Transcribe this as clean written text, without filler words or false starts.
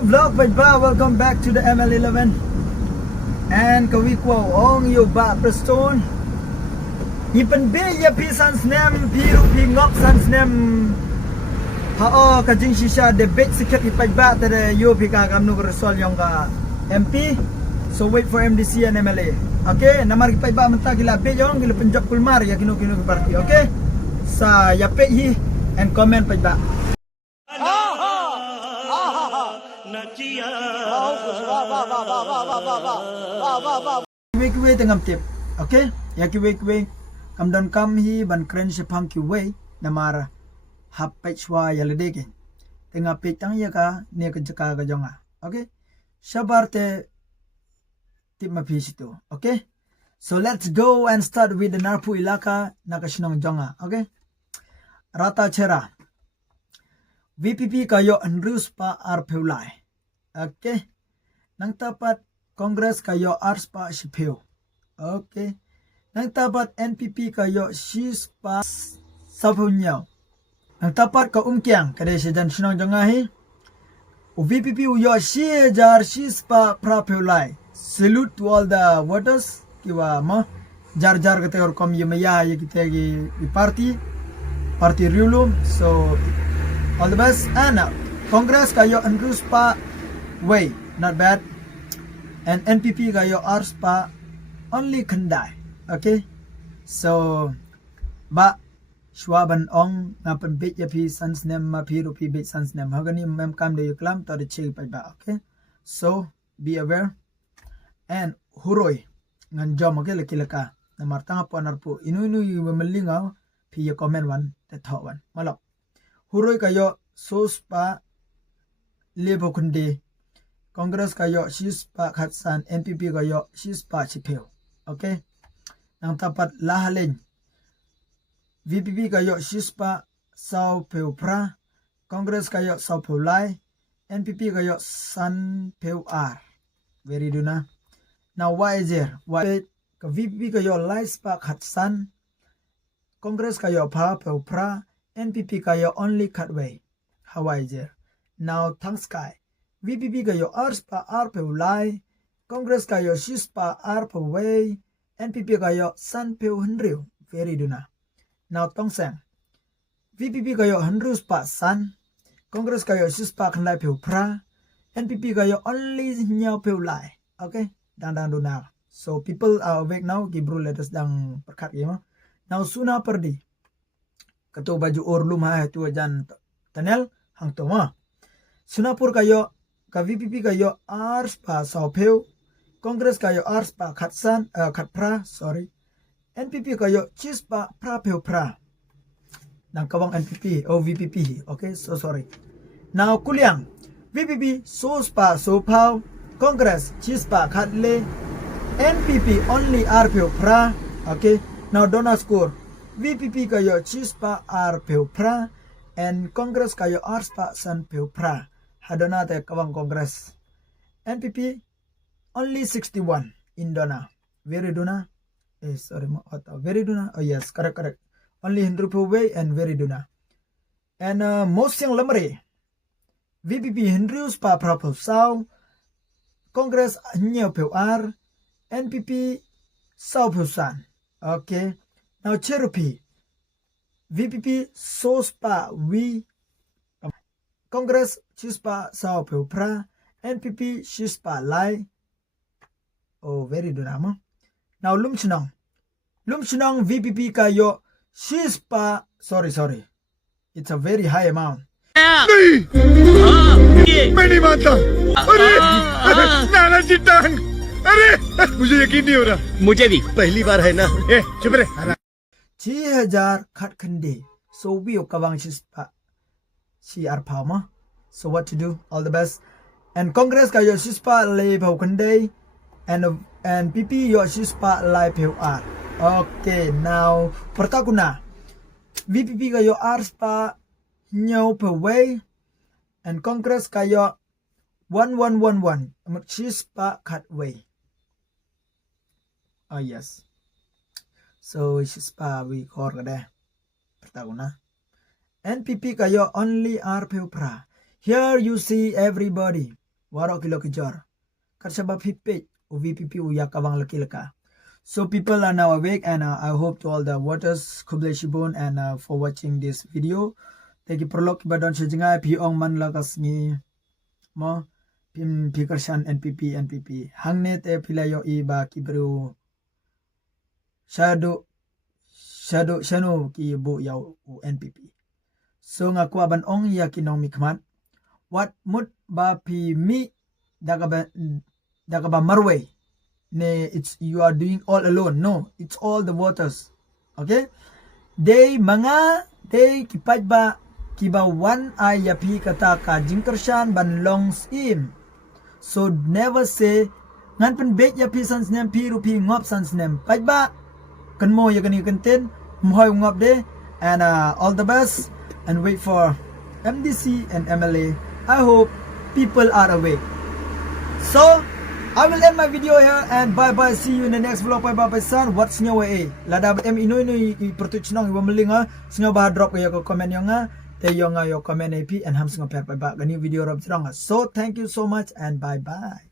vlog ba, welcome back to the ML11. And kawikwa ong yo ba prestone. Ipan be ya pi sans nem piru pi ngok sans nem. Hao kajing shisha debate sikit ipan ba tada yo pi ka kamnu resol yang ka MP. So wait for MDC and MLA. Okay, namar ipan ba mentah gila be yang gila penjab kulmar ya kino party. Okay, sa ya pe hi and comment pa ba. Kiwe tengam tip, okay? Ya kiwe kam don kam hi ban kren se pang kiwe namara hap pechwa ya ledeke. Tengah petang ya ka ne ke jeka ka jonga, okay? Shabarte tip ma situ, okay? So let's go and start with the NARPUH ELAKA nakashinong jonga, okay? Rata cera. VPP kayo Andrews pa arpeulai. Okay. Nang tapat Kongres kayo ars pa sipeo. Okay. Nang tapat NPP kayo sis pa sabunyaw. Nang tapat ka umkiang kada siya jan sinong jangahi. O VPP uyo siya sis pa prapeulai. Salute to all the voters. Kiwa ma jar kate or kom yemaya kita gi party riulum. So all the best. And Congress kayo Andrews pa way, not bad. And NPP kayo ars pa only kandai. Okay. So ba shwaban ong ngapan bit ya pi sans nem ma pi ru pi bit sans nem hagani mem kam de yuklam to de chig pa ba. Okay. So be aware and huroy ngan jom okay laki-laka na martanga po NARPUH inu memelingaw pi ya comment one the thought one malok. Huroy kayo sos pa lebo kundi. Kongres kayo sis pa khatsan. NPP kayo sis pa sipeo. Okay. Nang tapat lahalin. VPP kayo sis pa sao peu PRAH. Kongres kayo sao peu lai. NPP kayo san peu ar. Very do na. Now why is there? Why ka VPP kayo lais pa khatsan. Kongres kayo pa peu PRAH. NPP kayo only cutway. How is there? Now thanks sky. VPP kayo ars pa arpe ulay. Congress kayo sis pa arpe way. NPP kayo san peu henriu. Very do na. Now tongseng. VPP kayo henrius pa san. Congress kayo sis pa kanlay peu PRAH. NPP kayo only nyaw peu lay. Okay? Dang do na. So people are awake now. Gibro letters dang perkat gima. Now suna perdi. Kato baju orlum ha tu jan tanel hang to ma. Sunapur kayo ka VPP kayo ars pa saupeu. Kongres kayo ars pa khatsan PRAH, sorry. NPP kayo chis pa prapeu PRAH. Nang kawang NPP o VPP. Okay, so sorry. Now kuliang VPP sos pa sopau. Kongres chis pa khatle. NPP only arpeu PRAH. Okay. Now dona score. VPP kayo chis pa arpeu PRAH. And Kongres kayo ars pa san peu PRAH. Hadona te kawang Kongres. NPP only 61 in dona. Very dona. Sorry mo very dona. Oh yes, correct. Only Hendrupo way and very dona. And most yang lamre. VPP Hendrius pa prapo sao. Kongres nyaw peu ar. NPP sao peu san. Okay. Now Cherupi. VPP sos pa we. Kongres chispa sao peu PRAH. NPP chispa lai. Oh, very dunamo. Now lumchnong VPP kayo chispa. Sorry. It's a very high amount. मैं नहीं मानता अरे नाना चिट्टांग अरे मुझे यकीन नहीं हो रहा मुझे भी पहली बार है ना चुप रहे 6,000 kat kende. So we kawang chispa si arpama. So what to do? All the best. And Congress kayo chispa lay pau kende. And PP yo chispa lay pau ar. Okay, now pertakuna. VPP kayo arspa nyaw pau way. And Congress kayo 1111. Chispa cut way. Oh yes. So chispa we kor kada. Pertakuna. NPP kayo only arpeu PRAH. Here you see everybody. warok kilo kejor. Karsabab hipit o VPP o yakawang laki-laka. So people are now awake, and I hope to all the waters kublai shibun and for watching this video. Thank you perlok ibadon sejengay piong man lakas ni mo pim KYRSHAN NPP hangnet e pilayo iba kibru shadow shano ki bu yaw NPP. So nga kwa ban ong ya kinong mikmat what mut ba pi mi dagaba marway ne it's you are doing all alone. No, it's all the waters. Okay, they kipaj ba kiba one ay yapi kata ka KYRSHAN ban longs im. So never say ngan pen bet yapi sans nem pi rupi ngop sans nem paj ba kan mo ya kan content moy ngop de. And all the best, and wait for MDC and MLA. I hope people are awake. So I will end my video here, and bye bye. See you in the next vlog. Bye bye son. What's new way? Lada em ino production ng iwamuling ha. Sinyo ba drop kayo ko comment yung nga. Tayo nga yo comment AP and ham singo per bye bye. Gani video rob strong. So thank you so much and bye bye.